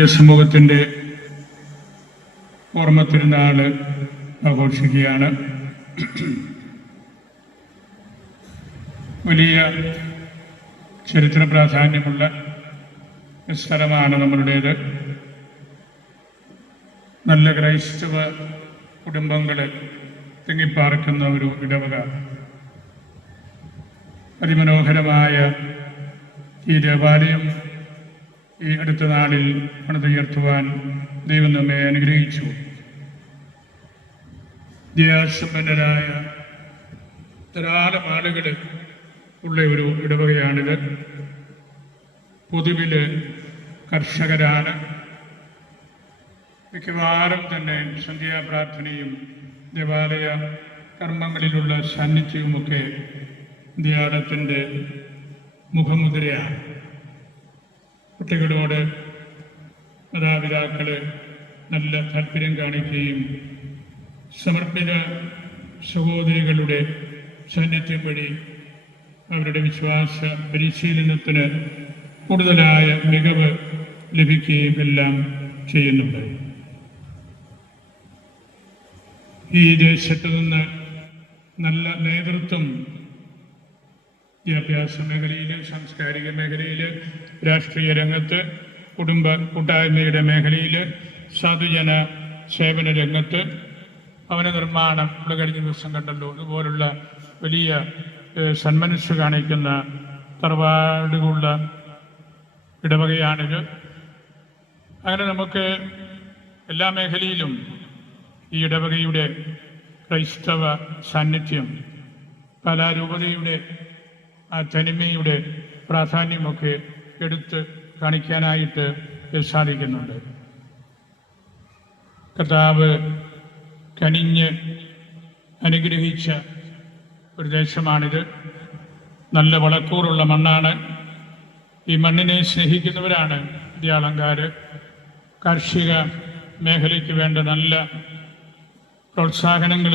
സമൂഹത്തിന്റെ ഓർമ്മ തിരുനാൾ ആഘോഷിക്കുകയാണ്. വലിയ ചരിത്ര പ്രാധാന്യമുള്ള സ്ഥലമാണ് നമ്മളുടേത്. നല്ല ക്രൈസ്തവ കുടുംബങ്ങൾ തിങ്ങിപ്പാർക്കുന്ന ഒരു ഇടവക. അതിമനോഹരമായ ഈ ദേവാലയം ഈ അടുത്ത നാളിൽ പണിതുയർത്തുവാൻ ദൈവം നമ്മെ അനുഗ്രഹിച്ചു. വിദ്യാസമ്പന്നരായ ധാരാളം ആളുകൾ ഉള്ള ഒരു ഇടവകയാണിത്. പൊതുവിൽ കർഷകരാണ്. മിക്കവാറും തന്നെ സന്ധ്യാപ്രാർത്ഥനയും ദേവാലയ കർമ്മങ്ങളിലുള്ള സാന്നിധ്യവുമൊക്കെ ധ്യാനത്തിന്റെ മുഖമുദ്രയാണ്. കുട്ടികളോട് മാതാപിതാക്കൾ നല്ല താല്പര്യം കാണിക്കുകയും സമർപ്പിത സഹോദരികളുടെ സാന്നിധ്യം വഴി അവരുടെ വിശ്വാസ പരിശീലനത്തിന് കൂടുതലായ മികവ് ലഭിക്കുകയും എല്ലാം ചെയ്യുന്നുണ്ട്. ഈ ദേശത്ത് നിന്ന് നല്ല നേതൃത്വം വിദ്യാഭ്യാസ മേഖലയിൽ സാംസ്കാരിക മേഖലയിൽ രാഷ്ട്രീയ രംഗത്ത് കുടുംബ കൂട്ടായ്മയുടെ മേഖലയിൽ സാധുജന സേവന രംഗത്ത് ഭവന നിർമ്മാണം ഇവിടെ കഴിഞ്ഞ ദിവസം കണ്ടല്ലോ. അതുപോലുള്ള വലിയ സന്മനസ് കാണിക്കുന്ന തറവാടുകളുള്ള ഇടവകയാണിത്. അങ്ങനെ നമുക്ക് എല്ലാ മേഖലയിലും ഈ ഇടവകയുടെ ക്രൈസ്തവ സാന്നിധ്യം കലാരൂപതയുടെ ആ തനിമയുടെ പ്രാധാന്യമൊക്കെ എടുത്ത് കാണിക്കാനായിട്ട് സാധിക്കുന്നുണ്ട്. കർത്താവ് കനിഞ്ഞ് അനുഗ്രഹിച്ച ഒരു ദേശമാണിത്. നല്ല വളക്കൂറുള്ള മണ്ണാണ്. ഈ മണ്ണിനെ സ്നേഹിക്കുന്നവരാണ് വിദ്യാളങ്കാർ കാർഷിക മേഖലയ്ക്ക് വേണ്ട നല്ല പ്രോത്സാഹനങ്ങൾ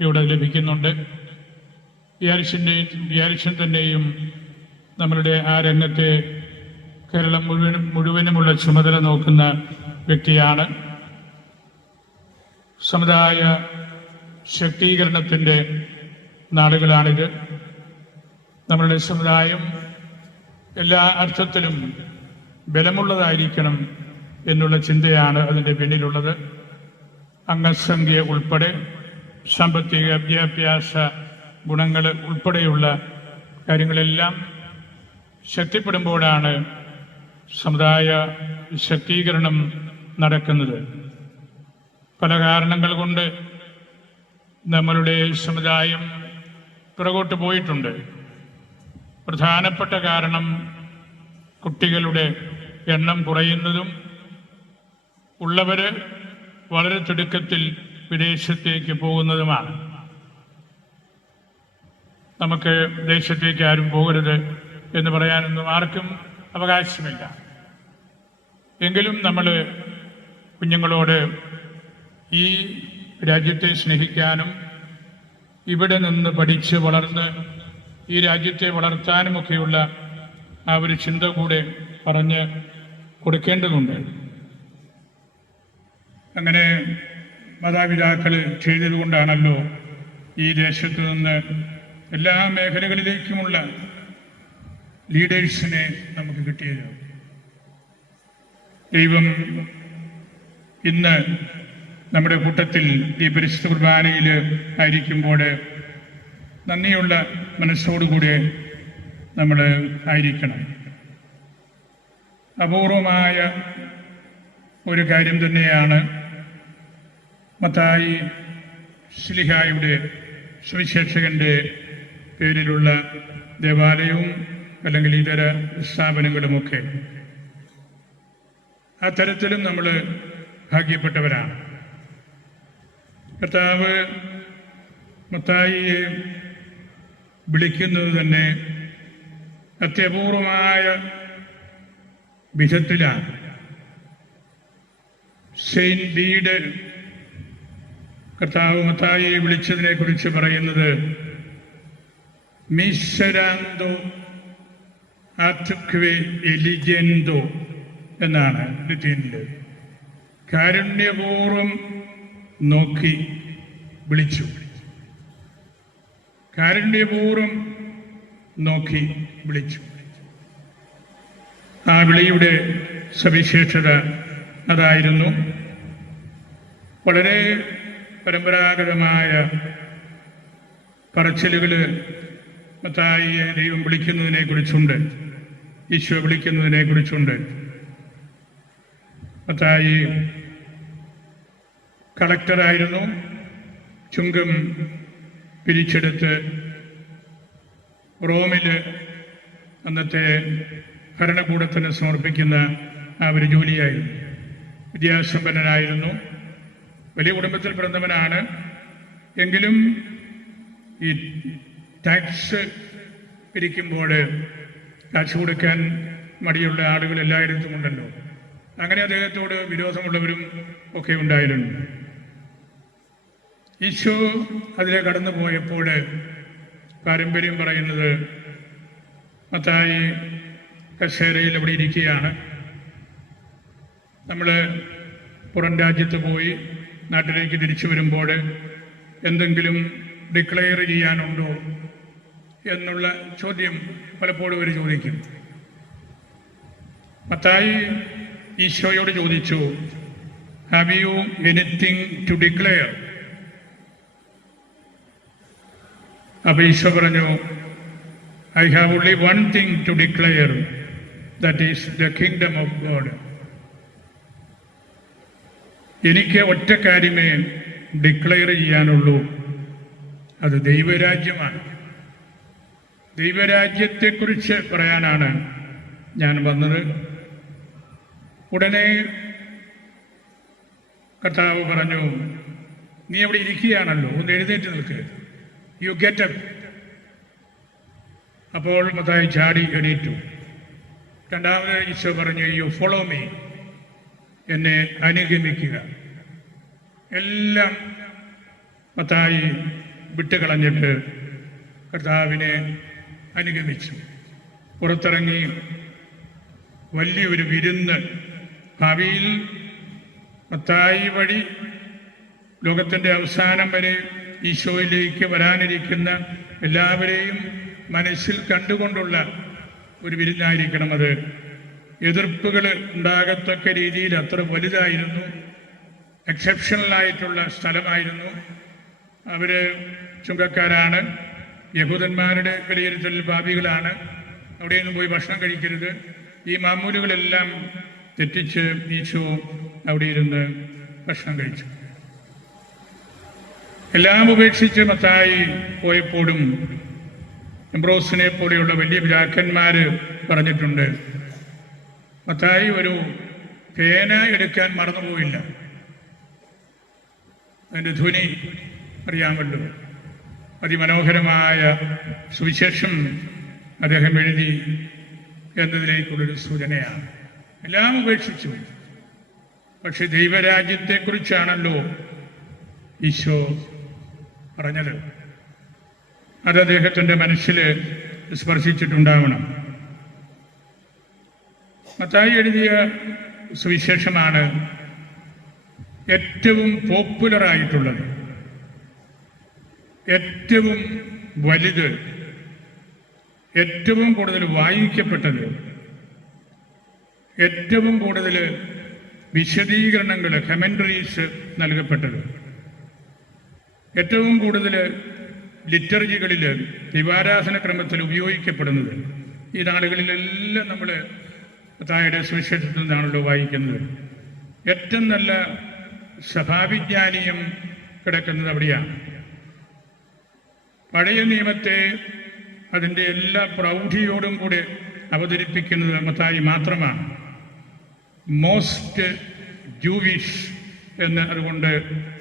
ഇവിടെ ലഭിക്കുന്നുണ്ട്. വിയാരിഷന്റെയും വിയാരിഷൻ തന്നെയും നമ്മളുടെ ആ രംഗത്തെ കേരളം മുഴുവനും മുഴുവനുമുള്ള ചുമതല നോക്കുന്ന വ്യക്തിയാണ്. സമുദായ ശക്തീകരണത്തിന്റെ നാളുകളാണിത്. നമ്മളുടെ സമുദായം എല്ലാ അർത്ഥത്തിലും ബലമുള്ളതായിരിക്കണം എന്നുള്ള ചിന്തയാണ് അതിന്റെ പിന്നിലുള്ളത്. അംഗസംഖ്യ ഉൾപ്പെടെ സാമ്പത്തിക വിദ്യാഭ്യാസ ഗുണങ്ങൾ ഉൾപ്പെടെയുള്ള കാര്യങ്ങളെല്ലാം ശക്തിപ്പെടുമ്പോഴാണ് സമുദായ ശക്തീകരണം നടക്കുന്നത്. പല കാരണങ്ങൾ കൊണ്ട് നമ്മളുടെ സമുദായം പിറകോട്ട് പോയിട്ടുണ്ട്. പ്രധാനപ്പെട്ട കാരണം കുട്ടികളുടെ എണ്ണം കുറയുന്നതും ഉള്ളവർ വളരെ തിടുക്കത്തിൽ വിദേശത്തേക്ക് പോകുന്നതുമാണ്. നമുക്ക് ദേശത്തേക്ക് ആരും പോകരുത് എന്ന് പറയാനൊന്നും ആർക്കും അവകാശമില്ല. എങ്കിലും നമ്മൾ കുഞ്ഞുങ്ങളോട് ഈ രാജ്യത്തെ സ്നേഹിക്കാനും ഇവിടെ നിന്ന് പഠിച്ച് വളർന്ന് ഈ രാജ്യത്തെ വളർത്താനുമൊക്കെയുള്ള ആ ഒരു ചിന്ത കൂടെ പറഞ്ഞ് കൊടുക്കേണ്ടതുണ്ട്. അങ്ങനെ മാതാപിതാക്കൾ ചെയ്തതുകൊണ്ടാണല്ലോ ഈ ദേശത്ത് നിന്ന് എല്ലാ മേഖലകളിലേക്കുമുള്ള ലീഡേഴ്സിനെ നമുക്ക് കിട്ടിയത്. ദൈവം ഇന്ന് നമ്മുടെ കൂട്ടത്തിൽ ഈ പരിശുദ്ധ കുർബാനയിൽ ആയിരിക്കുമ്പോൾ നന്ദിയുള്ള മനസ്സോടുകൂടി നമ്മൾ ആയിരിക്കണം. അപൂർവമായ ഒരു കാര്യം തന്നെയാണ് മത്തായി ശ്ലിഹായുടെ സുവിശേഷകന്റെ പേരിലുള്ള ദേവാലയവും അല്ലെങ്കിൽ ഇതര സ്ഥാപനങ്ങളുമൊക്കെ. ആ തരത്തിലും നമ്മൾ ഭാഗ്യപ്പെട്ടവരാണ്. കർത്താവ് മത്തായിയെ വിളിക്കുന്നത് തന്നെ അത്യപൂർവമായ വിധത്തിലാണ്. സെയിന്റ് ബീഡ് കർത്താവ് മത്തായിയെ വിളിച്ചതിനെക്കുറിച്ച് പറയുന്നത് മിശ്രാന്തോ ആറ്റുക്വെ എലിജന്തോ എന്നാണ് ലിത്തീനിൽ കാരുണ്യപൂർവം നോക്കി വിളിച്ചു. കാരുണ്യപൂർവം നോക്കി വിളിച്ചു. ആ വിളിയുടെ സവിശേഷത അതായിരുന്നു വളരെ പരമ്പരാഗതമായ പറച്ചിലുകൾ മത്തായിയെ ദൈവം വിളിക്കുന്നതിനെ കുറിച്ചുണ്ട് ഈശോ വിളിക്കുന്നതിനെ കുറിച്ചുണ്ട് മത്തായി കളക്ടറായിരുന്നു. ചുങ്കം പിരിച്ചെടുത്ത് റോമിൽ അന്നത്തെ ഭരണകൂടത്തിന് സമർപ്പിക്കുന്ന ആ ഒരു ജോലിയായിരുന്നു. വിദ്യാസമ്പന്നനായിരുന്നു. വലിയ കുടുംബത്തിൽ പിറന്നവനാണ്. എങ്കിലും ഈ ടാക്സ് പിരിക്കുമ്പോൾ ടാക്സ് കൊടുക്കാൻ മടിയുള്ള ആളുകൾ എല്ലായിടത്തും ഉണ്ടല്ലോ. അങ്ങനെ അദ്ദേഹത്തോട് വിരോധമുള്ളവരും ഒക്കെ ഉണ്ടായിരുന്നു ഈശോ അതിലെ കടന്നു പോയപ്പോൾ പാരമ്പര്യം പറയുന്നത് മത്തായി കസേരയിൽ അവിടെ ഇരിക്കുകയാണ്. നമ്മൾ പുറം രാജ്യത്ത് പോയി നാട്ടിലേക്ക് തിരിച്ചു വരുമ്പോൾ എന്തെങ്കിലും ഡിക്ലെയർ ചെയ്യാനുണ്ടോ? എന്നുള്ള ചോദ്യം പലപ്പോഴും അവർ ചോദിക്കും മത്തായി ഈശോയോട് ചോദിച്ചു have you anything to declare അപ്പൊ ഈശോ പറഞ്ഞു I have only one thing to declare that is the kingdom of God എനിക്ക് ഒറ്റ കാര്യമേ ഡിക്ലെയർ ചെയ്യാനുള്ളൂ. അത് ദൈവരാജ്യമാണ്. ദൈവരാജ്യത്തെക്കുറിച്ച് പറയാനാണ് ഞാൻ വന്നത്. ഉടനെ കർത്താവ് പറഞ്ഞു നീ അവിടെ ഇരിക്കുകയാണല്ലോ ഒന്ന് എഴുന്നേറ്റ് നിൽക്ക്. യു ഗെറ്റ് അപ്പ് അപ്പോൾ മതായി ചാടി എണീറ്റു. രണ്ടാമത് ഈശോ പറഞ്ഞു യു ഫോളോ മീ എന്നെ അനുഗമിക്കുക. എല്ലാം മത്തായി വിട്ടുകളഞ്ഞിട്ട് കർത്താവിനെ അനുഗമിച്ചു. പുറത്തിറങ്ങി വലിയൊരു വിരുന്ന് ഭാവിയിൽ മത്തായി വഴി ലോകത്തിന്റെ അവസാനം വരെ ഈശോയിലേക്ക് വരാനിരിക്കുന്ന എല്ലാവരെയും മനസ്സിൽ കണ്ടുകൊണ്ടുള്ള ഒരു വിരുന്നായിരിക്കണം അത്. എതിർപ്പുകൾ ഉണ്ടാകത്തക്ക രീതിയിൽ അത്ര വലുതായിരുന്നു. എക്സെപ്ഷണലായിട്ടുള്ള സ്ഥലമായിരുന്നു. അവർ ചുങ്കക്കാരാണ്. യഹൂദന്മാരുടെ വിലയിരുത്തലിൽ ഭാവികളാണ് അവിടെയൊന്നും പോയി ഭക്ഷണം കഴിക്കരുത്. ഈ മാമൂലുകളെല്ലാം തെറ്റിച്ച് നീച്ചു അവിടെ ഇരുന്ന് ഭക്ഷണം കഴിച്ചു. എല്ലാം ഉപേക്ഷിച്ച് മത്തായി പോയപ്പോഴും എംബ്രോസിനെ പോലെയുള്ള വലിയ പിതാക്കന്മാര് പറഞ്ഞിട്ടുണ്ട് മത്തായി ഒരു പേന എടുക്കാൻ മറന്നുപോയില്ല. അതിന്റെ ധ്വനി അറിയാമല്ലോ അതിമനോഹരമായ സുവിശേഷം അദ്ദേഹം എഴുതി എന്നതിലേക്കുള്ളൊരു സൂചനയാണ്. എല്ലാം ഉപേക്ഷിച്ചു. പക്ഷെ ദൈവരാജ്യത്തെക്കുറിച്ചാണല്ലോ ഈശോ പറഞ്ഞത്. അത് അദ്ദേഹത്തിന്റെ മനസ്സിൽ സ്പർശിച്ചിട്ടുണ്ടാവണം. മത്തായി എഴുതിയ സുവിശേഷമാണ് ഏറ്റവും പോപ്പുലറായിട്ടുള്ളത്. ഏറ്റവും വലുത് ഏറ്റവും കൂടുതൽ വായിക്കപ്പെട്ടത് ഏറ്റവും കൂടുതൽ വിശദീകരണങ്ങൾ കമൻട്രീസ് നൽകപ്പെട്ടത് ഏറ്റവും കൂടുതൽ ലിറ്റർജികളിൽ ദിവാരാധന ക്രമത്തിൽ ഉപയോഗിക്കപ്പെടുന്നത്. ഈ നാളുകളിലെല്ലാം നമ്മൾ തായുടെ സുവിശേഷത്തിൽ നിന്നാണല്ലോ വായിക്കുന്നത്. ഏറ്റവും നല്ല സഭാവിജ്ഞാനീയം കിടക്കുന്നത് അവിടെയാണ്. പഴയ നിയമത്തെ അതിന്റെ എല്ലാ പ്രൗഢിയോടും കൂടെ അവതരിപ്പിക്കുന്നത് മത്തായി മാത്രമാണ്. മോസ്റ്റ് ജൂവിഷ് എന്ന് അതുകൊണ്ട്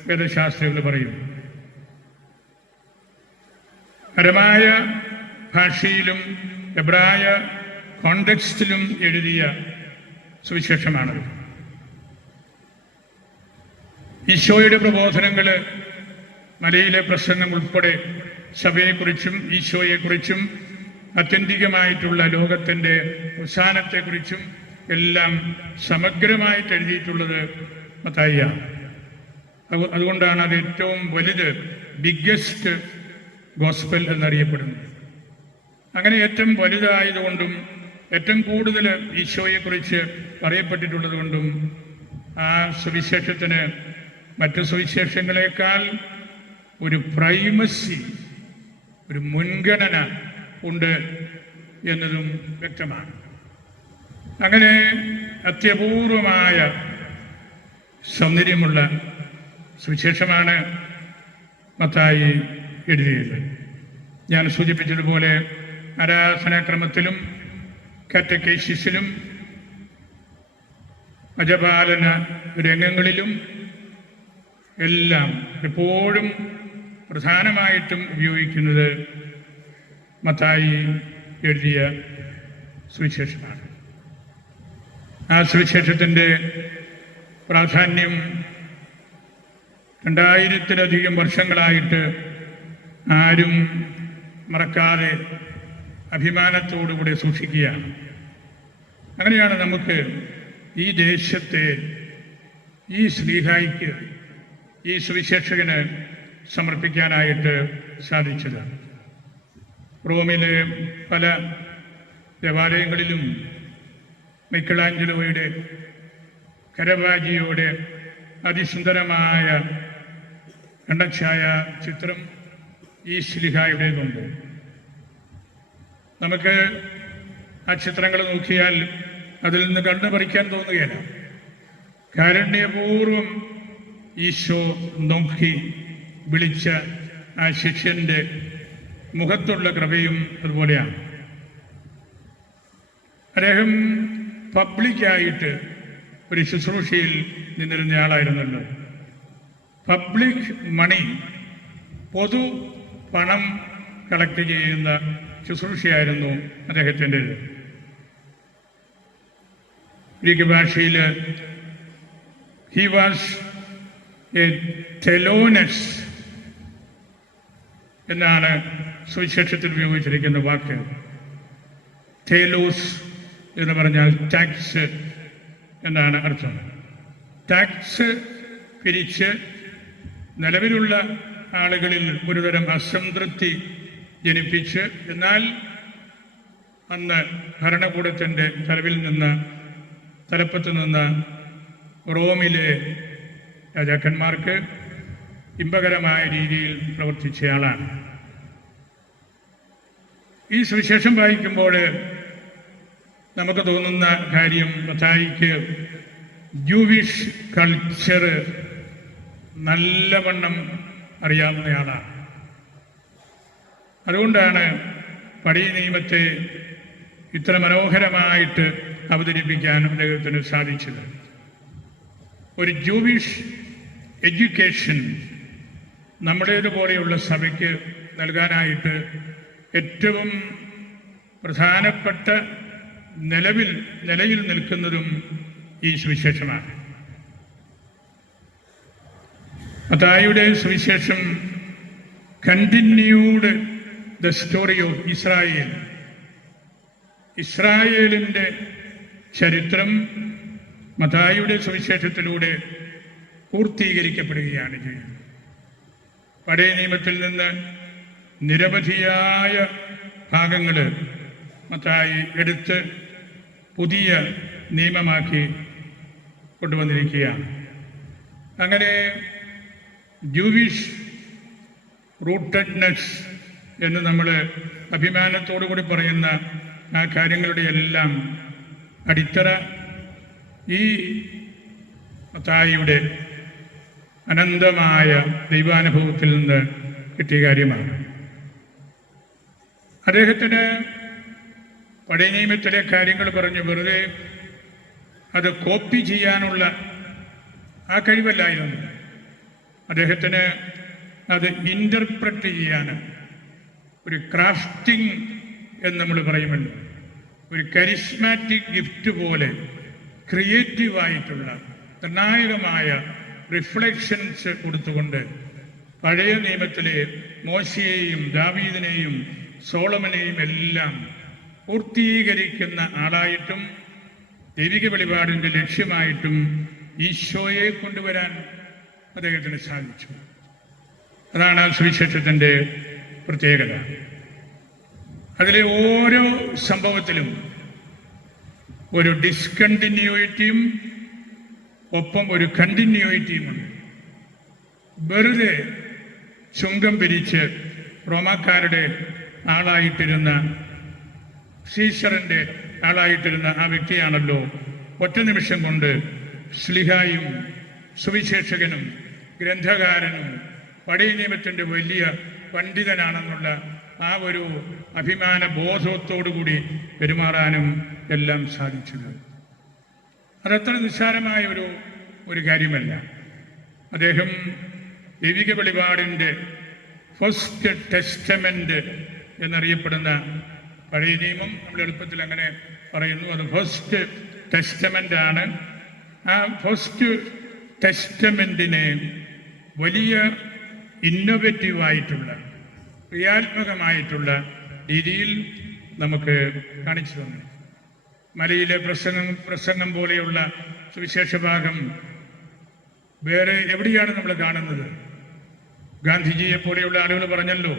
വേദശാസ്ത്രികൾ പറയും. പരമായ ഭാഷയിലും എബ്രായ കോണ്ടെക്സ്റ്റിലും എഴുതിയ സുവിശേഷമാണത് ഈശോയുടെ പ്രബോധനങ്ങൾ മലയിലെ പ്രശ്നങ്ങൾ ഉൾപ്പെടെ സഭയെക്കുറിച്ചും ഈശോയെക്കുറിച്ചും അത്യന്തികമായിട്ടുള്ള ലോകത്തിന്റെ അവസാനത്തെക്കുറിച്ചും എല്ലാം സമഗ്രമായിട്ട് എഴുതിയിട്ടുള്ളത് മത്തായിയാണ് അതുകൊണ്ടാണ് അത് ഏറ്റവും വലുത് ബിഗ്ഗസ്റ്റ് ഗോസ്പൽ എന്നറിയപ്പെടുന്നത്. അങ്ങനെ ഏറ്റവും വലുതായതുകൊണ്ടും ഏറ്റവും കൂടുതൽ ഈശോയെക്കുറിച്ച് പറയപ്പെട്ടിട്ടുള്ളത് കൊണ്ടും ആ സുവിശേഷത്തിന് മറ്റു സുവിശേഷങ്ങളെക്കാൾ ഒരു പ്രൈമസി ഒരു മുൻഗണന ഉണ്ട് എന്നതും വ്യക്തമാണ്. അങ്ങനെ അത്യപൂർവമായ സൗന്ദര്യമുള്ള സുവിശേഷമാണ് മത്തായി എഴുതിയത്. ഞാൻ സൂചിപ്പിച്ചതുപോലെ ആരാധനാക്രമത്തിലും കാറ്റക്കേസിസിലും അജപാലന രംഗങ്ങളിലും എല്ലാം എപ്പോഴും പ്രധാനമായിട്ടും ഉപയോഗിക്കുന്നത് മത്തായി എഴുതിയ സുവിശേഷമാണ്. ആ സുവിശേഷത്തിന്റെ പ്രാധാന്യം രണ്ടായിരത്തിലധികം വർഷങ്ങളായിട്ട് ആരും മറക്കാതെ അഭിമാനത്തോടുകൂടെ സൂക്ഷിക്കുകയാണ്. അങ്ങനെയാണ് നമുക്ക് ഈ ദേശത്തെ ഈ ശ്രീഹായിക്ക് ഈ സുവിശേഷകന് സമർപ്പിക്കാനായിട്ട് സാധിച്ചത്. റോമിലെ പല ദേവാലയങ്ങളിലും മൈക്കിളാഞ്ചലോയുടെ കരവാജിയുടെ അതിസുന്ദരമായ എണ്ണച്ചായ ചിത്രം ഈ ശ്ലിഹായുടേതുണ്ട്. നമുക്ക് ആ ചിത്രങ്ങൾ നോക്കിയാൽ അതിൽ നിന്ന് കണ്ണു പറിക്കാൻ തോന്നുകയില്ല. കാരുണ്യപൂർവം ഈശോ നോക്കി വിളിച്ച ആ ശിഷ്യന്റെ മുഖത്തുള്ള കൃപയും അതുപോലെയാണ്. അദ്ദേഹം പബ്ലിക്കായിട്ട് ഒരു ശുശ്രൂഷയിൽ നിന്നിരുന്ന ആളായിരുന്നുണ്ട് പബ്ലിക് മണി പൊതു പണം കളക്ട് ചെയ്യുന്ന ശുശ്രൂഷയായിരുന്നു അദ്ദേഹത്തിന്റെ ഗ്രീക്ക് ഭാഷയിൽ ഹി വാസ് എ ടെലോനസ് എന്നാണ് സുവിശേഷത്തിൽ ഉപയോഗിച്ചിരിക്കുന്ന വാക്ക്. തേലോസ് എന്ന് പറഞ്ഞാൽ ടാക്സ് എന്നാണ് അർത്ഥം. ടാക്സ് പിരിച്ച് നിലവിലുള്ള ആളുകളിൽ ഒരുതരം അസംതൃപ്തി ജനിപ്പിച്ച് എന്നാൽ അന്ന് ഭരണകൂടത്തിന്റെ തലവിൽ നിന്ന് തലപ്പത്ത് നിന്ന് റോമിലെ രാജാക്കന്മാർക്ക് ഇമ്പകരമായ രീതിയിൽ പ്രവർത്തിച്ചയാളാണ് ഈ സുവിശേഷം വായിക്കുമ്പോൾ നമുക്ക് തോന്നുന്ന കാര്യം മത്തായിക്ക് ജൂവിഷ് കൾച്ചർ നല്ലവണ്ണം അറിയാവുന്നയാളാണ് അതുകൊണ്ടാണ് പഴയ നിയമത്തെ ഇത്ര മനോഹരമായിട്ട് അവതരിപ്പിക്കാൻ അദ്ദേഹത്തിന് സാധിച്ചത്. ഒരു ജൂവിഷ് എഡ്യൂക്കേഷൻ നമ്മുടേതുപോലെയുള്ള സഭയ്ക്ക് നൽകാനായിട്ട് ഏറ്റവും പ്രധാനപ്പെട്ട നിലവിൽ നിലയിൽ നിൽക്കുന്നതും ഈ സുവിശേഷമാണ്. മത്തായിയുടെ സുവിശേഷം continued the story of Israel ഇസ്രായേലിന്റെ ചരിത്രം മത്തായിയുടെ സുവിശേഷത്തിലൂടെ പൂർത്തീകരിക്കപ്പെടുകയാണ് ചെയ്യുന്നത്. പഴയ നിയമത്തിൽ നിന്ന് നിരവധിയായ ഭാഗങ്ങൾ മത്തായി എടുത്ത് പുതിയ നിയമമാക്കി കൊണ്ടുവന്നിരിക്കുകയാണ്. അങ്ങനെ ജൂവിഷ് റൂട്ടഡ്നെസ് എന്ന് നമ്മൾ അഭിമാനത്തോടു കൂടി പറയുന്ന ആ കാര്യങ്ങളുടെ എല്ലാം അടിത്തറ ഈ മത്തായിയുടെ അനന്തമായ ദൈവാനുഭവത്തിൽ നിന്ന് കിട്ടിയ കാര്യമാണ്. അദ്ദേഹത്തിന് പഴയ നിയമത്തിലെ കാര്യങ്ങൾ പറഞ്ഞു. വെറുതെ അത് കോപ്പി ചെയ്യാനുള്ള ആ കഴിവല്ലായിരുന്നു. അദ്ദേഹത്തിന് അത് ഇന്റർപ്രറ്റ് ചെയ്യാൻ ഒരു ക്രാഫ്റ്റിംഗ് എന്ന് നമ്മൾ പറയുമല്ലോ ഒരു കരിസ്മാറ്റിക് ഗിഫ്റ്റ് പോലെ ക്രിയേറ്റീവായിട്ടുള്ള നിർണായകമായ റിഫ്ലക്ഷൻസ് കൊടുത്തുകൊണ്ട് പഴയ നിയമത്തിലെ മോശയെയും ദാവീദിനെയും സോളമനെയും എല്ലാം പൂർത്തീകരിക്കുന്ന ആളായിട്ടും ദൈവിക വെളിപാടിന്റെ ലക്ഷ്യമായിട്ടും ഈശോയെ കൊണ്ടുവരാൻ അദ്ദേഹത്തിന് സാധിച്ചു. അതാണ് ആ സുവിശേഷത്തിന്റെ പ്രത്യേകത. അതിലെ ഓരോ സംഭവത്തിലും ഒരു ഡിസ്കണ്ടിന്യൂയിറ്റിയും ഒപ്പം ഒരു കണ്ടിന്യൂയിറ്റിയുമുണ്ട്. വെറുതെ ചുങ്കം പിരിച്ച് റോമാക്കാരുടെ ആളായിട്ടിരുന്ന സീസറിന്റെ ആളായിട്ടിരുന്ന ആ വ്യക്തിയാണല്ലോ ഒറ്റ നിമിഷം കൊണ്ട് സ്ലിഹായും സുവിശേഷകനും ഗ്രന്ഥകാരനും പഴയ നിയമത്തിന്റെ വലിയ പണ്ഡിതനാണെന്നുള്ള ആ ഒരു അഭിമാന ബോധത്തോടുകൂടി പെരുമാറാനും എല്ലാം സാധിച്ചത്. അതത്ര നിസ്സാരമായ ഒരു ഒരു കാര്യമല്ല. അദ്ദേഹം ദൈവിക വെളിപാടിന്റെ ഫസ്റ്റ് ടെസ്റ്റമെന്റ് എന്നറിയപ്പെടുന്ന പഴയ നിയമം നമ്മൾ എളുപ്പത്തിൽ അങ്ങനെ പറയുന്നു. അത് ഫസ്റ്റ് ടെസ്റ്റമെന്റ് ആണ്. ആ ഫസ്റ്റ് ടെസ്റ്റമെന്റിനെ വലിയ ഇന്നൊവേറ്റീവായിട്ടുള്ള ക്രിയാത്മകമായിട്ടുള്ള രീതിയിൽ നമുക്ക് കാണിച്ചു തന്നു. മലയിലെ പ്രസംഗം പ്രസംഗം പോലെയുള്ള സുവിശേഷ ഭാഗം വേറെ എവിടെയാണ് നമ്മൾ കാണുന്നത്? ഗാന്ധിജിയെ പോലെയുള്ള ആളുകൾ പറഞ്ഞല്ലോ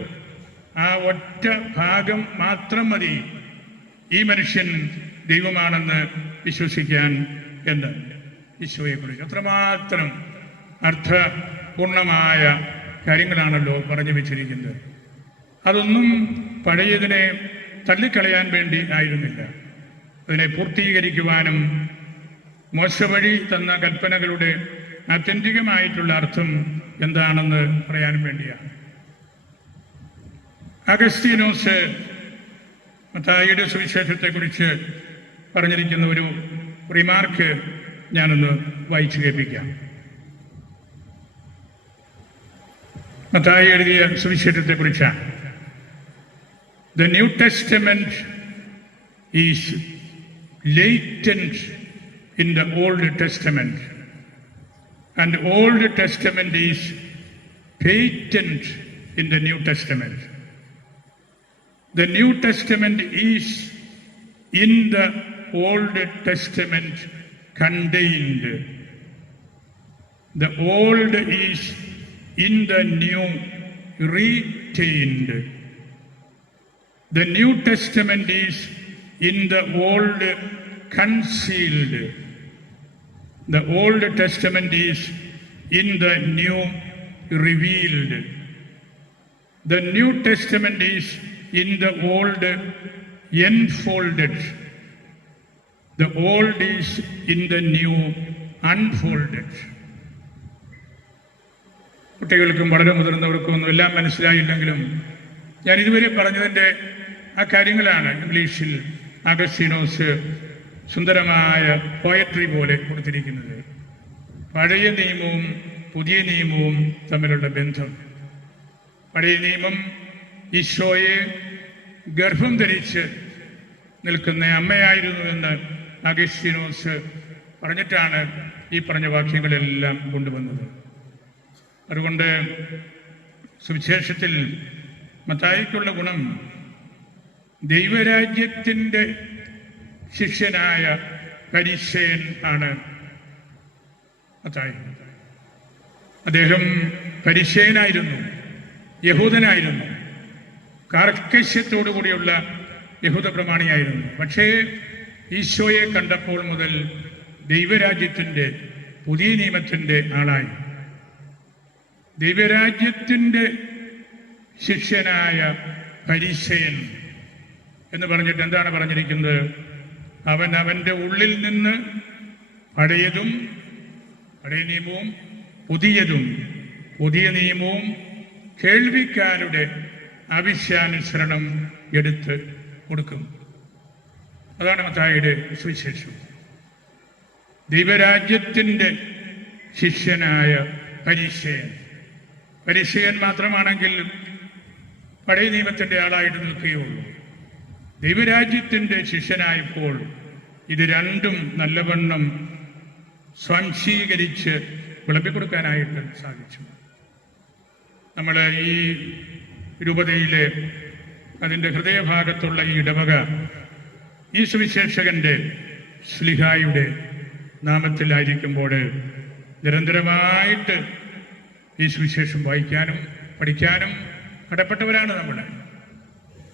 ആ ഒറ്റ ഭാഗം മാത്രം മതി ഈ മനുഷ്യൻ ദൈവമാണെന്ന് വിശ്വസിക്കാൻ എന്ന്. ഈശോയെക്കുറിച്ച് അത്രമാത്രം അർത്ഥപൂർണമായ കാര്യങ്ങളാണല്ലോ പറഞ്ഞു വെച്ചിരിക്കുന്നത്. അതൊന്നും പഴയതിനെ തള്ളിക്കളയാൻ വേണ്ടി ആയിരുന്നില്ല. അതിനെ പൂർത്തീകരിക്കുവാനും മോശ വഴി തന്ന കൽപ്പനകളുടെ ആത്യന്തികമായിട്ടുള്ള അർത്ഥം എന്താണെന്ന് പറയാൻ വേണ്ടിയാണ്. അഗസ്റ്റീനോസ് മത്തായിയുടെ സുവിശേഷത്തെക്കുറിച്ച് പറഞ്ഞിരിക്കുന്ന ഒരു റിമാർക്ക് ഞാനൊന്ന് വായിച്ചു കേൾപ്പിക്കാം. മത്തായി എഴുതിയ സുവിശേഷത്തെക്കുറിച്ചാണ്. The New Testament is latent in the Old Testament. And the Old Testament is patent in the New Testament. The New Testament is in the Old Testament contained. The old is in the new retained. The New Testament is in the old concealed. The Old Testament is in the New revealed. The New Testament is in the Old enfolded. The Old is in the New unfolded. കുട്ടികൾക്കും വളരെ മുതിർന്നവർക്കും ഒന്നും എല്ലാം മനസ്സിലായില്ലെങ്കിലും ഞാൻ ഇതുവരെ പറഞ്ഞതിന്റെ ആ കാര്യങ്ങളാണ് ഇംഗ്ലീഷിൽ അഗസ്റ്റീനോസ് സുന്ദരമായ പോയട്രി പോലെ കൊടുത്തിരിക്കുന്നത്. പഴയ നിയമവും പുതിയ നിയമവും തമ്മിലുള്ള ബന്ധം. പഴയ നിയമം ഈശോയെ ഗർഭം ധരിച്ച് നിൽക്കുന്ന അമ്മയായിരുന്നു എന്ന് അഗസ്റ്റിനോസ് പറഞ്ഞിട്ടാണ് ഈ പറഞ്ഞ വാക്യങ്ങളെല്ലാം കൊണ്ടുവന്നത്. അതുകൊണ്ട് സുവിശേഷത്തിൽ മത്തായിക്കുള്ള ഗുണം ദൈവരാജ്യത്തിന്റെ ശിഷ്യനായ പരീക്ഷയൻ ആണ് മത്തായി അദ്ദേഹം പരിശയനായിരുന്നു യഹൂദനായിരുന്നു കാർക്കശ്യത്തോടു കൂടിയുള്ള യഹൂദ പ്രമാണിയായിരുന്നു പക്ഷേ ഈശോയെ കണ്ടപ്പോൾ മുതൽ ദൈവരാജ്യത്തിന്റെ പുതിയ നിയമത്തിന്റെ ആളായി. ദൈവരാജ്യത്തിന്റെ ശിഷ്യനായ പരിശയൻ എന്ന് പറഞ്ഞിട്ട് എന്താണ് പറഞ്ഞിരിക്കുന്നത്? അവൻ അവന്റെ ഉള്ളിൽ നിന്ന് പഴയതും പഴയ നിയമവും പുതിയതും പുതിയ നിയമവും കേൾവിക്കാരുടെ ആവശ്യാനുസരണം എടുത്ത് കൊടുക്കും. അതാണ് മത്തായിയുടെ സുവിശേഷം. ദൈവരാജ്യത്തിന്റെ ശിഷ്യനായ പരിശയൻ. പരിശയൻ മാത്രമാണെങ്കിൽ പഴയ നിയമത്തിന്റെ ആളായിട്ട് നിൽക്കുകയുള്ളൂ. ദൈവരാജ്യത്തിന്റെ ശിഷ്യനായപ്പോൾ ഇത് രണ്ടും നല്ലവണ്ണം സ്വാംശീകരിച്ച് വിളമ്പിക്കൊടുക്കാനായിട്ട് സാധിച്ചു. നമ്മൾ ഈ രൂപതയിലെ അതിന്റെ ഹൃദയഭാഗത്തുള്ള ഈ ഇടവക ഈ സുവിശേഷകന്റെ ശ്ലിഹായുടെ നാമത്തിലായിരിക്കുമ്പോൾ നിരന്തരമായിട്ട് ഈ സുവിശേഷം വായിക്കാനും പഠിക്കാനും കടപ്പെട്ടവരാണ് നമ്മൾ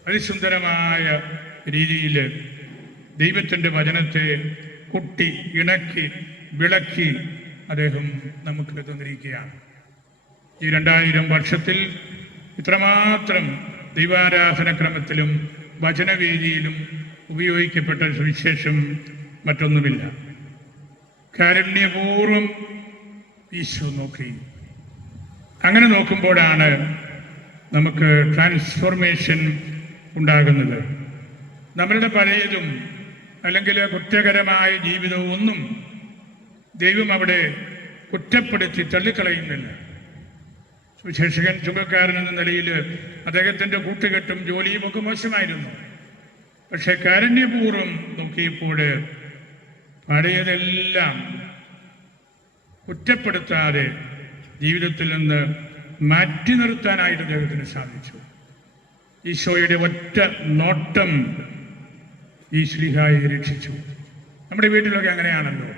അതിസുന്ദരമായ രീതിയിൽ ദൈവത്തിന്റെ വചനത്തെ കുട്ടി ഇണക്കി വിളക്കി അദ്ദേഹം നമുക്ക് തന്നിരിക്കുകയാണ്. ഈ രണ്ടായിരം വർഷത്തിൽ ഇത്രമാത്രം ദൈവാരാധന ക്രമത്തിലും വചനവേദിയിലും ഉപയോഗിക്കപ്പെട്ട സുവിശേഷം മറ്റൊന്നുമില്ല. കാരുണ്യപൂർവം ഈശോ നോക്കി. അങ്ങനെ നോക്കുമ്പോഴാണ് നമുക്ക് ട്രാൻസ്ഫോർമേഷൻ ഉണ്ടാകുന്നത്. നമ്മളുടെ പഴയതും അല്ലെങ്കിൽ കുറ്റകരമായ ജീവിതവും ഒന്നും ദൈവം അവിടെ കുറ്റപ്പെടുത്തി തള്ളിക്കളയുന്നില്ല. സുവിശേഷകൻ ചുങ്കക്കാരൻ എന്ന നിലയിൽ അദ്ദേഹത്തിന്റെ കൂട്ടുകെട്ടും ജോലിയും ഒക്കെ മോശമായിരുന്നു. പക്ഷെ കാരുണ്യപൂർവം നോക്കിയപ്പോൾ പഴയതെല്ലാം കുറ്റപ്പെടുത്താതെ ജീവിതത്തിൽ നിന്ന് മാറ്റി നിർത്താനായിട്ട് അദ്ദേഹത്തിന് സാധിച്ചു. ഈശോയുടെ ഒറ്റ നോട്ടം ഈ ശ്രീഹായി രക്ഷിച്ചു. നമ്മുടെ വീട്ടിലൊക്കെ അങ്ങനെയാണല്ലോ.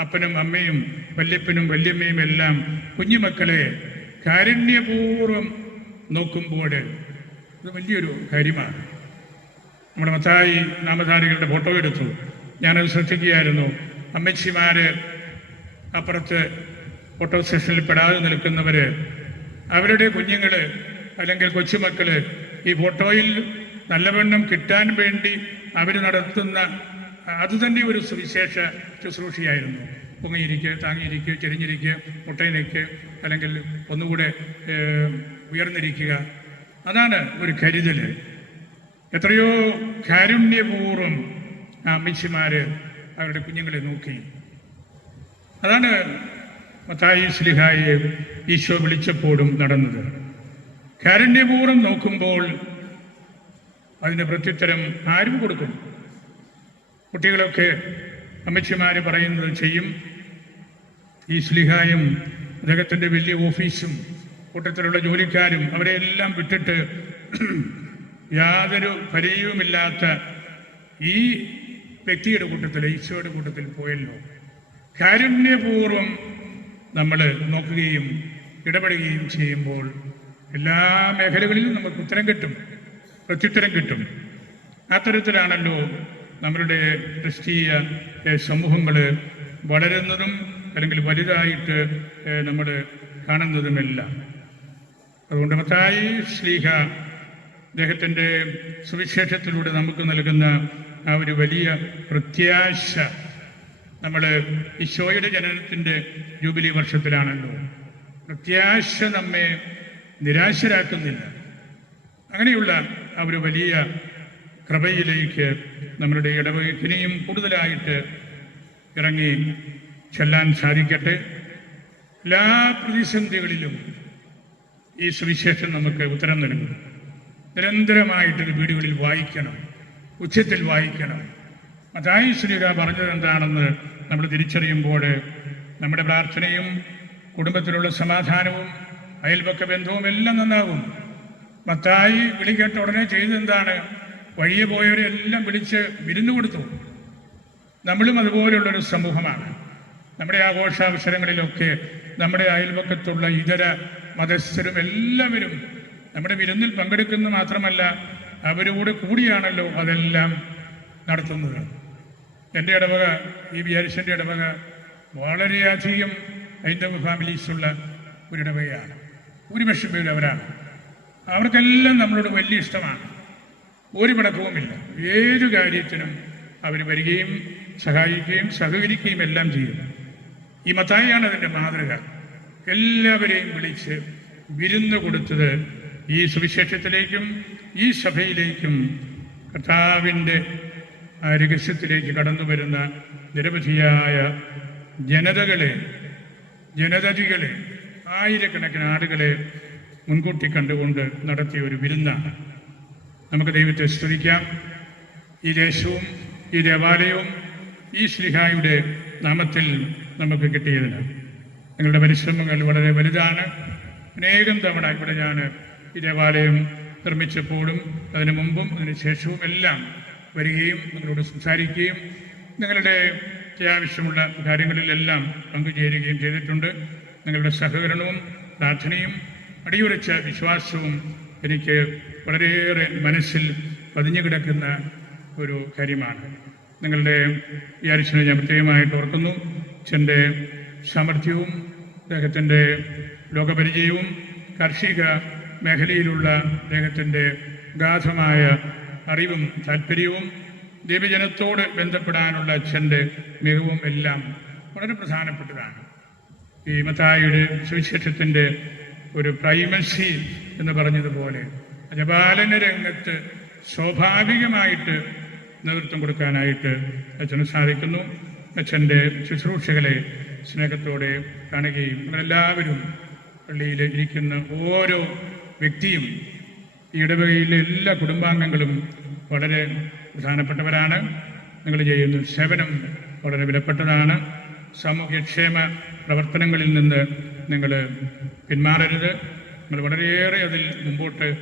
അപ്പനും അമ്മയും വല്യപ്പനും വല്യമ്മയും എല്ലാം കുഞ്ഞുമക്കളെ കാരുണ്യപൂർവം നോക്കുമ്പോൾ ഇത് വലിയൊരു കാര്യമാണ്. നമ്മുടെ മത്തായി നാമധാരികളുടെ ഫോട്ടോ എടുത്തു. ഞാനത് ശ്രദ്ധിക്കുകയായിരുന്നു. അമ്മച്ചിമാര് അപ്പുറത്ത് ഫോട്ടോ സെഷനിൽ പെടാതെ നിൽക്കുന്നവര് അവരുടെ കുഞ്ഞുങ്ങൾ അല്ലെങ്കിൽ കൊച്ചുമക്കൾ ഈ ഫോട്ടോയിൽ നല്ലവണ്ണം കിട്ടാൻ വേണ്ടി അവർ നടത്തുന്ന അത് തന്നെ ഒരു സുവിശേഷ ശുശ്രൂഷയായിരുന്നു. പൊങ്ങിയിരിക്കുക താങ്ങിയിരിക്കുക ചെരിഞ്ഞിരിക്കുക മുട്ടയിലേക്ക് അല്ലെങ്കിൽ ഒന്നുകൂടെ ഉയർന്നിരിക്കുക. അതാണ് ഒരു കരുതൽ എത്രയോ കാരുണ്യപൂർവം ആ അമ്മച്ചിമാര് അവരുടെ കുഞ്ഞുങ്ങളെ നോക്കി. അതാണ് മത്തായി സ്ലിഹായെ ഈശോ വിളിച്ചപ്പോഴും നടന്നത്. കാരുണ്യപൂർവം നോക്കുമ്പോൾ അതിന് പ്രത്യുത്തരം ആരും കൊടുക്കും? കുട്ടികളൊക്കെ അമ്മച്ചിമാർ പറയുന്നത് ചെയ്യും. ഈ സ്ലിഹായും അദ്ദേഹത്തിന്റെ വലിയ ഓഫീസും കൂട്ടത്തിലുള്ള ജോലിക്കാരും അവരെല്ലാം വിട്ടിട്ട് യാതൊരു പരിചയവുമില്ലാത്ത ഈ വ്യക്തിയുടെ കൂട്ടത്തിൽ ഈശോയുടെ കൂട്ടത്തിൽ പോയല്ലോ. കാരുണ്യപൂർവം നമ്മൾ നോക്കുകയും ഇടപെടുകയും ചെയ്യുമ്പോൾ എല്ലാ മേഖലകളിലും നമുക്ക് ഉത്തരം കിട്ടും പ്രത്യുത്തരം കിട്ടും. അത്തരത്തിലാണല്ലോ നമ്മളുടെ ക്രിസ്തീയ സമൂഹങ്ങൾ വളരുന്നതും അല്ലെങ്കിൽ വലുതായിട്ട് നമ്മൾ കാണുന്നതുമെല്ലാം. അതുകൊണ്ട് മത്തായി ശ്ലീഹ അദ്ദേഹത്തിന്റെ സുവിശേഷത്തിലൂടെ നമുക്ക് നൽകുന്ന ആ ഒരു വലിയ പ്രത്യാശ നമ്മൾ ഈശോയുടെ ജനനത്തിന്റെ ജൂബിലി വർഷത്തിലാണല്ലോ. പ്രത്യാശ നമ്മെ നിരാശരാക്കുന്നില്ല. അങ്ങനെയുള്ള ആ ഒരു വലിയ കൃപയിലേക്ക് നമ്മളുടെ ഇടവകിനെയും കൂടുതലായിട്ട് ഇറങ്ങി ചെല്ലാൻ സാധിക്കട്ടെ. എല്ലാ പ്രതിസന്ധികളിലും ഈ സുവിശേഷം നമുക്ക് ഉത്തരം നൽകും. നിരന്തരമായിട്ട് വീടുകളിൽ വായിക്കണം ഉച്ചത്തിൽ വായിക്കണം. മതായി ശ്രീക പറഞ്ഞത് എന്താണെന്ന് നമ്മൾ തിരിച്ചറിയുമ്പോൾ നമ്മുടെ പ്രാർത്ഥനയും കുടുംബത്തിലുള്ള സമാധാനവും അയൽപക്ക ബന്ധവും എല്ലാം നന്നാകും. മത്തായി വിളി കേട്ട ഉടനെ ചെയ്തെന്താണ് വഴിയെ പോയവരെ എല്ലാം വിളിച്ച് വിരുന്നു കൊടുത്തു. നമ്മളും അതുപോലുള്ളൊരു സമൂഹമാണ്. നമ്മുടെ ആഘോഷാവസരങ്ങളിലൊക്കെ നമ്മുടെ അയൽപക്കത്തുള്ള ഇതര മതസ്ഥരും എല്ലാവരും നമ്മുടെ വിരുന്നിൽ പങ്കെടുക്കുന്ന മാത്രമല്ല അവരോട് കൂടിയാണല്ലോ അതെല്ലാം നടത്തുന്നത്. എന്റെ ഇടവക ഈ വിചാരിച്ചന്റെ ഇടവക വളരെയധികം ഹൈന്ദവ ഫാമിലീസുള്ള ഒരു ഭൂരിപക്ഷം പേര് അവരാണ് അവർക്കെല്ലാം നമ്മളോട് വലിയ ഇഷ്ടമാണ്. ഒരു പിണക്കവുമില്ല. ഏതു കാര്യത്തിനും അവർ വരികയും സഹായിക്കുകയും സഹകരിക്കുകയും എല്ലാം ചെയ്യും ഈ മത്തായിയാണ് അതിന്റെ മാതൃക. എല്ലാവരെയും വിളിച്ച് വിരുന്ന് കൊടുത്തത് ഈ സുവിശേഷത്തിലേക്കും ഈ സഭയിലേക്കും കർത്താവിന്റെ രഹസ്യത്തിലേക്ക് കടന്നു വരുന്ന നിരവധിയായ ജനതകളെ ജനതതികളെ ആയിരക്കണക്കിന് ആളുകളെ മുൻകൂട്ടി കണ്ടുകൊണ്ട് നടത്തിയ ഒരു വിരുന്നാണ്. നമുക്ക് ദൈവത്തെ സ്തുതിക്കാം. ഈ ദേശവും ഈ ദേവാലയവും ഈ ശ്രീഹായുടെ നാമത്തിൽ നമുക്ക് കിട്ടിയതിന്. നിങ്ങളുടെ പരിശ്രമങ്ങൾ വളരെ വലുതാണ്. അനേകം തവണ ഇവിടെ ഞാൻ ഈ ദേവാലയം നിർമ്മിച്ചപ്പോഴും അതിനു മുമ്പും അതിന് ശേഷവും എല്ലാം വരികയും നിങ്ങളോട് സംസാരിക്കുകയും നിങ്ങളുടെ അത്യാവശ്യമുള്ള കാര്യങ്ങളിലെല്ലാം പങ്കുചേരുകയും ചെയ്തിട്ടുണ്ട്. നിങ്ങളുടെ സഹകരണവും പ്രാർത്ഥനയും അടിയുറച്ച വിശ്വാസവും എനിക്ക് വളരെയേറെ മനസ്സിൽ പതിഞ്ഞു കിടക്കുന്ന ഒരു കാര്യമാണ്. നിങ്ങളുടെ ഈ അരിച്ചനെ ഞാൻ പ്രത്യേകമായിട്ട് ഓർക്കുന്നു. അച്ഛന്റെ സാമർഥ്യവും അദ്ദേഹത്തിന്റെ ലോകപരിചയവും കാർഷിക മേഖലയിലുള്ള അദ്ദേഹത്തിന്റെ ഗാഥമായ അറിവും താല്പര്യവും ദൈവജനത്തോട് ബന്ധപ്പെടാനുള്ള അച്ഛന്റെ മികവും എല്ലാം വളരെ പ്രധാനപ്പെട്ടതാണ്. ഈ മത്തായിയുടെ സുവിശേഷത്തിന്റെ ഒരു പ്രൈമസി എന്ന് പറഞ്ഞതുപോലെ അജപാലന രംഗത്ത് സ്വാഭാവികമായിട്ട് നേതൃത്വം കൊടുക്കാനായിട്ട് അച്ഛന് സാധിക്കുന്നു. അച്ഛന്റെ ശുശ്രൂഷകളെ സ്നേഹത്തോടെ കാണുകയും നമ്മളെല്ലാവരും പള്ളിയിൽ ഇരിക്കുന്ന ഓരോ വ്യക്തിയും ഈ ഇടവകയിലെ എല്ലാ കുടുംബാംഗങ്ങളും വളരെ പ്രധാനപ്പെട്ടവരാണ്. നിങ്ങൾ ചെയ്യുന്ന സേവനം വളരെ വിലപ്പെട്ടതാണ്. സാമൂഹ്യക്ഷേമ പ്രവർത്തനങ്ങളിൽ നിന്ന് നിങ്ങൾ പിന്മാറരുത്. നമ്മൾ വളരെയേറെ അതിൽ മുമ്പോട്ട്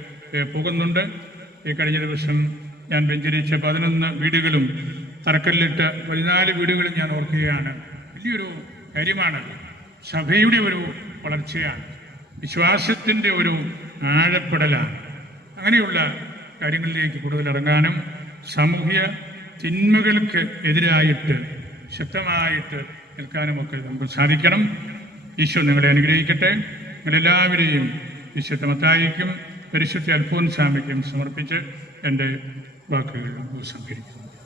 പോകുന്നുണ്ട്. ഈ കഴിഞ്ഞ ദിവസം ഞാൻ വെഞ്ചരിച്ച പതിനൊന്ന് വീടുകളും തറക്കല്ലിട്ട് പതിനാല് വീടുകളും ഞാൻ ഓർക്കുകയാണ്. വലിയൊരു കാര്യമാണ്. സഭയുടെ ഒരു വളർച്ചയാണ്. വിശ്വാസത്തിന്റെ ഒരു ആഴപ്പെടലാണ്. അങ്ങനെയുള്ള കാര്യങ്ങളിലേക്ക് കൂടുതൽ ഇറങ്ങാനും സാമൂഹ്യ തിന്മകൾക്ക് എതിരായിട്ട് ശക്തമായിട്ട് നിൽക്കാനുമൊക്കെ നമുക്ക് സാധിക്കണം. ഈശോ നിങ്ങളെ അനുഗ്രഹിക്കട്ടെ. നിങ്ങളെല്ലാവരെയും വിശുദ്ധ മത്തായിക്കും പരിശുദ്ധ സ്വാമിക്കും സമർപ്പിച്ച് എന്റെ വാക്കുകൾ ഉപസംഹരിക്കുന്നു